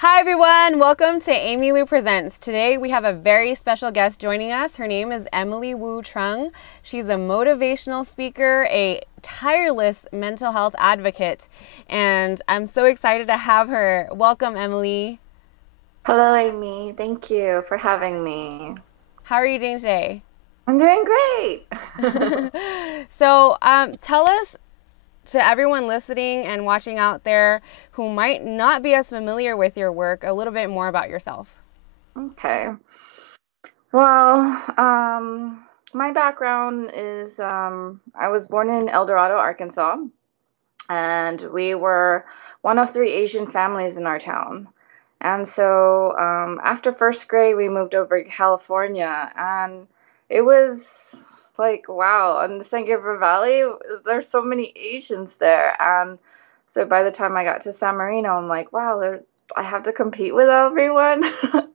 Hi everyone, welcome to Amy Lieu Presents. Today we have a very special guest joining us. Her name is Emily Wu Truong. She's a motivational speaker, a tireless mental health advocate, and I'm so excited to have her. Welcome, Emily. Hello, Amy. Thank you for having me. How are you doing today? I'm doing great. Tell us, to everyone listening and watching out there who might not be as familiar with your work, a little bit more about yourself. Okay. Well, my background is I was born in El Dorado, Arkansas, and we were one of three Asian families in our town. And so after first grade, we moved over to California, and it was like, wow, in the San Gabriel Valley, there's so many Asians there. And so by the time I got to San Marino, I'm like, wow, I have to compete with everyone,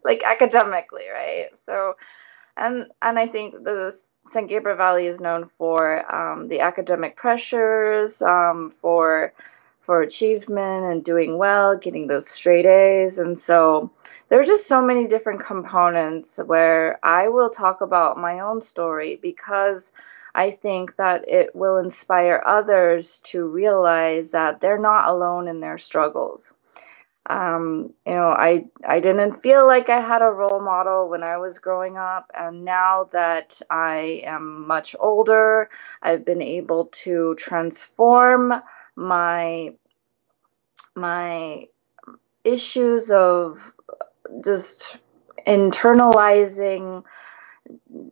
like academically, right? So, and I think the San Gabriel Valley is known for the academic pressures, for achievement and doing well, getting those straight A's. And so there are just so many different components where I will talk about my own story because I think that it will inspire others to realize that they're not alone in their struggles. I didn't feel like I had a role model when I was growing up, and now that I am much older, I've been able to transform my my issues of just internalizing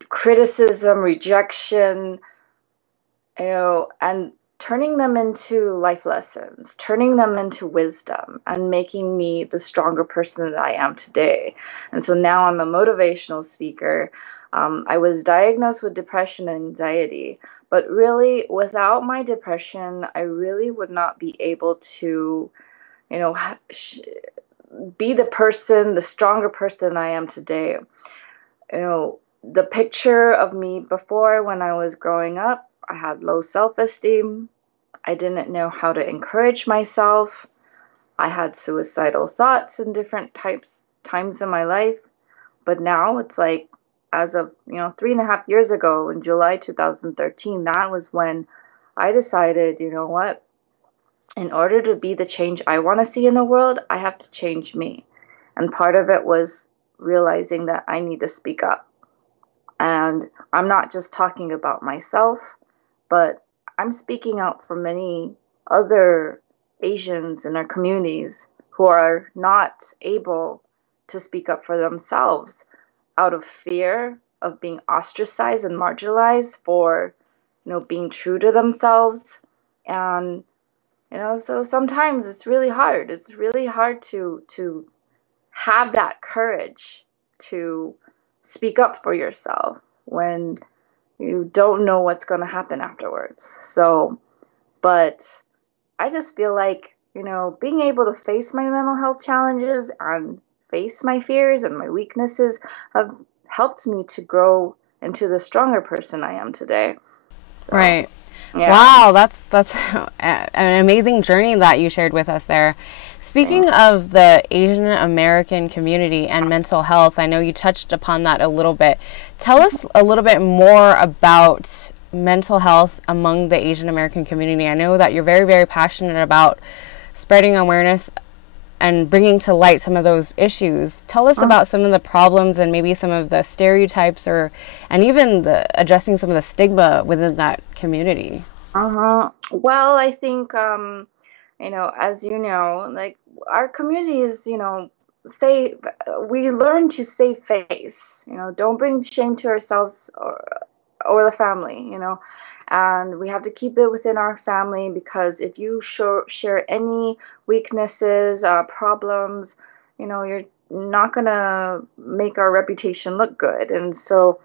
criticism, rejection, and turning them into life lessons, turning them into wisdom, and making me the stronger person that I am today. And so now I'm a motivational speaker. I was diagnosed with depression and anxiety, but really, without my depression, I really would not be able to, you know, be the person, the stronger person I am today. The picture of me before when I was growing up, I had low self-esteem. I didn't know how to encourage myself. I had suicidal thoughts in different times in my life. But now it's like, as of 3.5 years ago, in July 2013, that was when I decided, you know what, in order to be the change I want to see in the world, I have to change me. And part of it was realizing that I need to speak up. And I'm not just talking about myself, but I'm speaking out for many other Asians in our communities who are not able to speak up for themselves out of fear of being ostracized and marginalized for, being true to themselves. And, so sometimes it's really hard. It's really hard to have that courage to speak up for yourself when you don't know what's going to happen afterwards. So, but I just feel like, being able to face my mental health challenges and face my fears and my weaknesses have helped me to grow into the stronger person I am today. So, Right. yeah. Wow, that's an amazing journey that you shared with us there. Speaking Thanks. of the Asian American community and mental health, I know you touched upon that a little bit. Tell us a little bit more about mental health among the Asian American community. I know that you're very, very passionate about spreading awareness and bringing to light some of those issues. Tell us about some of the problems and maybe some of the stereotypes and even addressing some of the stigma within that community. Well, I think, as you know, like our communities, say we learn to save face, don't bring shame to ourselves or the family, and we have to keep it within our family because if you share any weaknesses, problems, you're not gonna make our reputation look good. And so,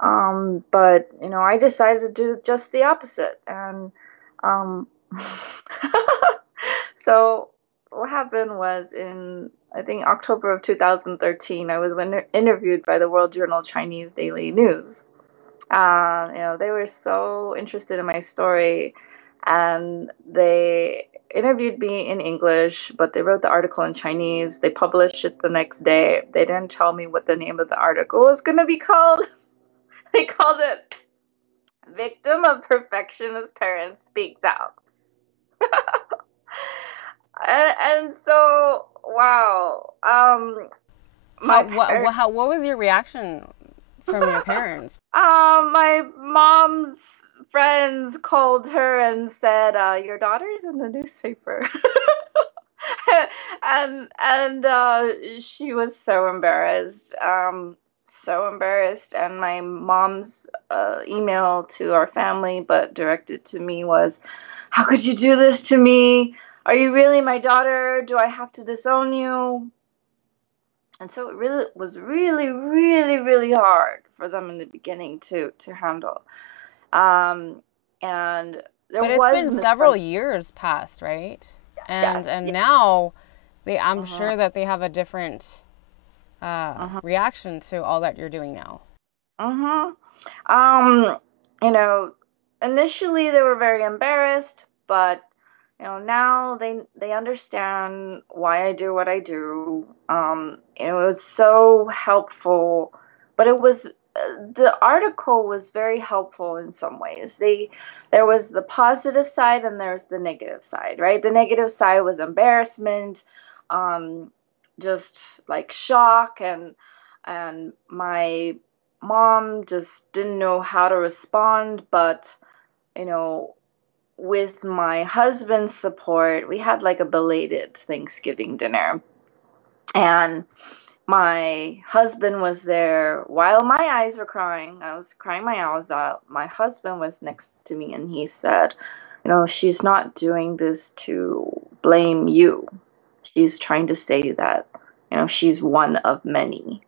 but I decided to do just the opposite. And um, so what happened was in I think October of 2013, I was interviewed by the World Journal Chinese Daily News. They were so interested in my story, and interviewed me in English, but they wrote the article in Chinese. They published it the next day. They didn't tell me what the name of the article was going to be called. They called it Victim of Perfectionist Parents Speaks Out. and so, wow. What was your reaction from your parents? My mom's friends called her and said, your daughter's in the newspaper. and she was so embarrassed. And my mom's email to our family, but directed to me, was, how could you do this to me? Are you really my daughter? Do I have to disown you? And so it really was really, really, really hard for them in the beginning to handle. And but it's been several years past, right? And now I'm sure that they have a different reaction to all that you're doing now. You know, initially they were very embarrassed, but now they understand why I do what I do. It was so helpful, but the article was very helpful in some ways. There was the positive side and there's the negative side, right? The negative side was embarrassment, just like shock, and my mom just didn't know how to respond. But with my husband's support, we had like a belated Thanksgiving dinner, and my husband was there while my eyes were crying. I was crying my eyes out. My husband was next to me, and he said, she's not doing this to blame you. She's trying to say that, she's one of many,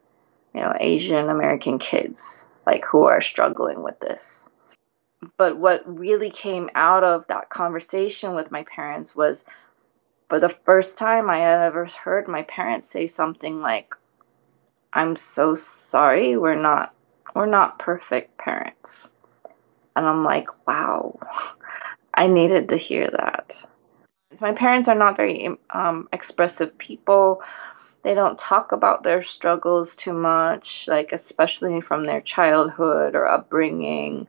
Asian American kids who are struggling with this. But what really came out of that conversation with my parents was, for the first time I ever heard my parents say something like, I'm so sorry, we're not perfect parents. And I'm like, wow, I needed to hear that. My parents are not very expressive people. They don't talk about their struggles too much, especially from their childhood or upbringing.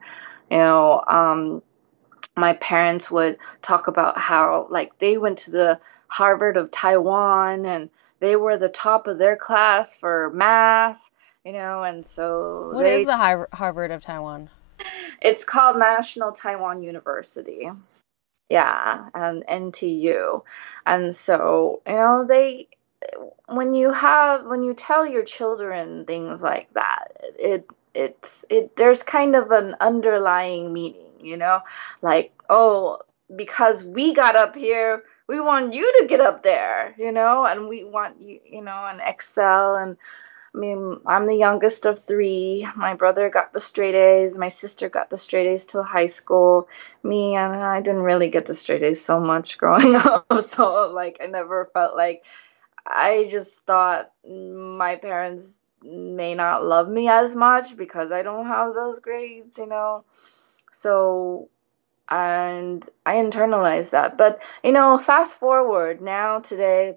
My parents would talk about how they went to the Harvard of Taiwan and they were the top of their class for math, and so What is the Harvard of Taiwan? It's called National Taiwan University. Yeah, and NTU. And so, when you tell your children things like that, there's kind of an underlying meaning, oh, because we got up here, we want you to get up there, and we want you, and excel. And I mean, I'm the youngest of three. My brother got the straight A's. My sister got the straight A's till high school. Me, and I didn't really get the straight A's so much growing up. So, I never felt I just thought my parents may not love me as much because I don't have those grades, So, and I internalized that. But, fast forward now today,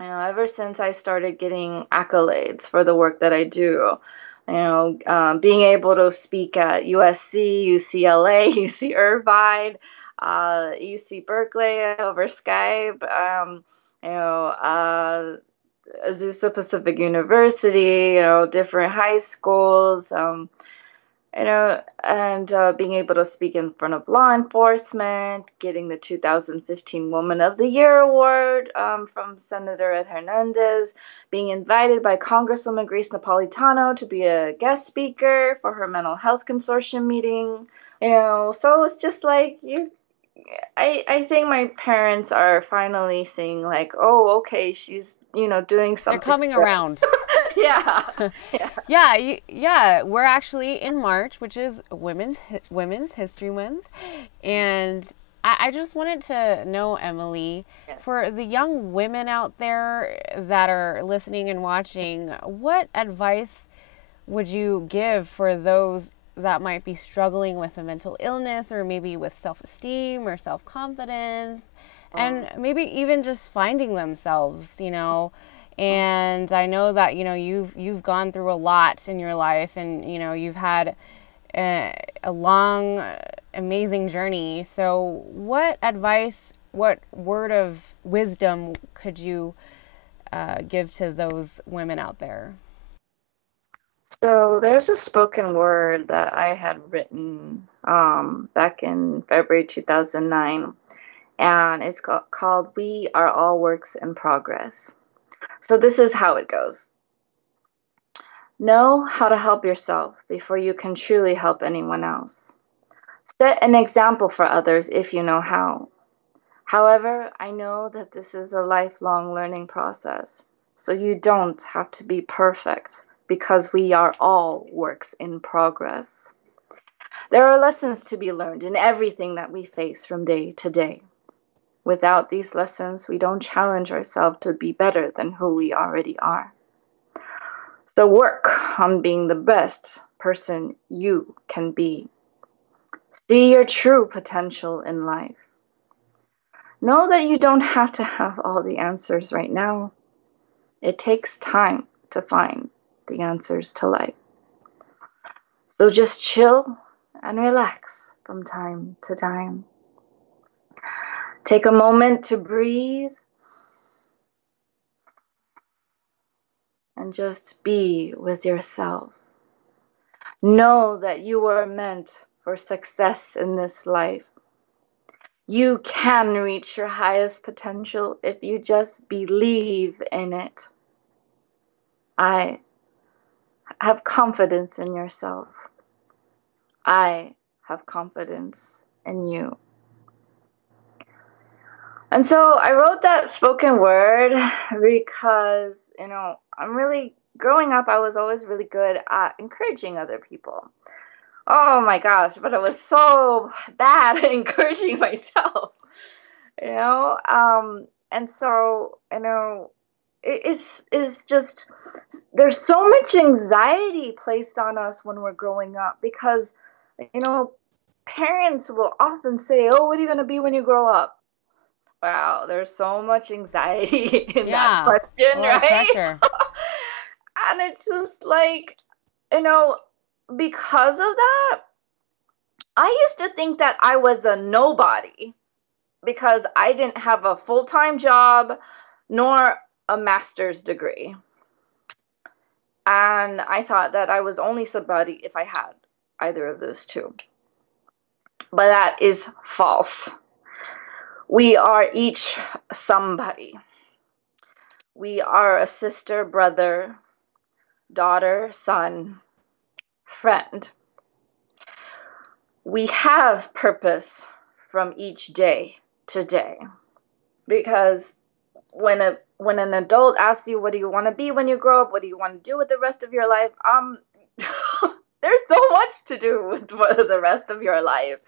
ever since I started getting accolades for the work that I do, being able to speak at USC, UCLA, UC Irvine, UC Berkeley over Skype, Azusa Pacific University, different high schools, and being able to speak in front of law enforcement, getting the 2015 Woman of the Year award from Senator Ed Hernandez, being invited by Congresswoman Grace Napolitano to be a guest speaker for her mental health consortium meeting. So it's just I think my parents are finally seeing oh, okay, she's doing something. They're coming around. Yeah. We're actually in March, which is Women's History Month, and I just wanted to know, Emily, yes, for the young women out there that are listening and watching, what advice would you give for those that might be struggling with a mental illness or maybe with self-esteem or self-confidence, And maybe even just finding themselves, you know. And I know that, you know, you've gone through a lot in your life, and you know, you've had a long, amazing journey. So what advice, what word of wisdom could you give to those women out there? So there's a spoken word that I had written back in February 2009, and it's called "We Are All Works in Progress." So this is how it goes. Know how to help yourself before you can truly help anyone else. Set an example for others if you know how. However, I know that this is a lifelong learning process, so you don't have to be perfect because we are all works in progress. There are lessons to be learned in everything that we face from day to day. Without these lessons, we don't challenge ourselves to be better than who we already are. So work on being the best person you can be. See your true potential in life. Know that you don't have to have all the answers right now. It takes time to find the answers to life. So just chill and relax from time to time. Take a moment to breathe and just be with yourself. Know that you were meant for success in this life. You can reach your highest potential if you just believe in it. I have confidence in yourself. I have confidence in you. And so I wrote that spoken word because, you know, growing up, I was always really good at encouraging other people. Oh my gosh, but I was so bad at encouraging myself, you know? And so, you know, it's just, there's so much anxiety placed on us when we're growing up because, you know, parents will often say, oh, what are you going to be when you grow up? Wow, there's so much anxiety in that Yeah, question, a lot of right? pressure. And it's just like, you know, because of that, I used to think that I was a nobody because I didn't have a full-time job nor a master's degree. And I thought that I was only somebody if I had either of those two. But that is false. We are each somebody. We are a sister, brother, daughter, son, friend. We have purpose from each day to day. Because when an adult asks you, what do you want to be when you grow up? What do you want to do with the rest of your life? There's so much to do with the rest of your life.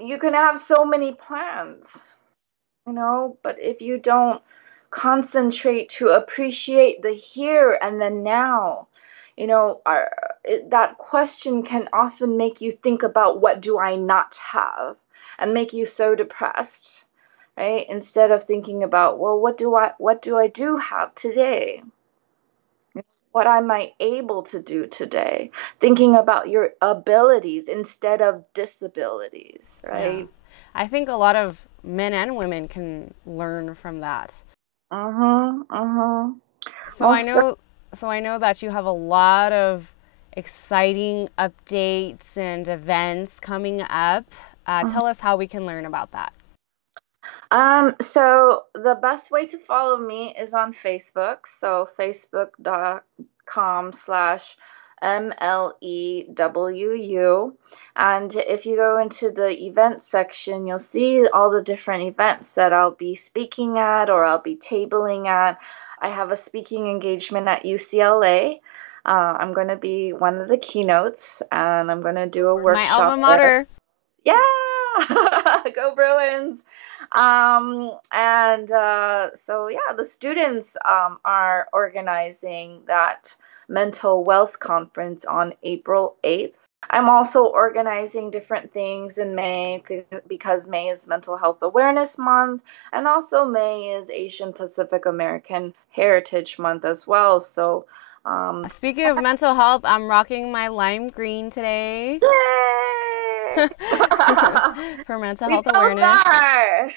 You can have so many plans, you know, but if you don't concentrate to appreciate the here and the now, you know, that question can often make you think about what do I not have and make you so depressed, right? Instead of thinking about, well, what do I do have today? What am I able to do today? Thinking about your abilities instead of disabilities, Yeah. right? I think a lot of men and women can learn from that. Uh-huh, uh-huh. So I Most know so I know that you have a lot of exciting updates and events coming up. Tell us how we can learn about that. So the best way to follow me is on Facebook. So facebook.com/MLEWU. And if you go into the events section, you'll see all the different events that I'll be speaking at or I'll be tabling at. I have a speaking engagement at UCLA. I'm going to be one of the keynotes and I'm going to do a My workshop alma there. mater. Yeah, go Bruins. So yeah, the students are organizing that mental wealth conference on April 8th. I'm also organizing different things in May because May is Mental Health Awareness Month, and also May is Asian Pacific American Heritage Month as well. So, Speaking of mental health, I'm rocking my lime green today. yay! For mental We health both awareness. are.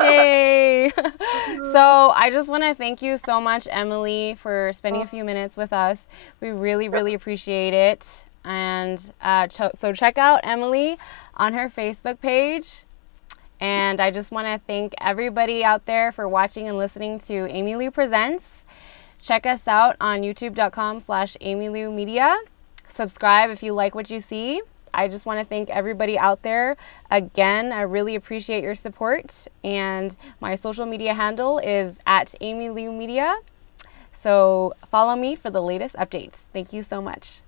Yay! So I just want to thank you so much, Emily, for spending a few minutes with us. We really, really appreciate it. And so check out Emily on her Facebook page. And I just want to thank everybody out there for watching and listening to Amy Lieu Presents. Check us out on youtube.com/AmyLieuMedia. Subscribe if you like what you see. I just want to thank everybody out there. Again, I really appreciate your support. And my social media handle is @AmyLieuMedia. So follow me for the latest updates. Thank you so much.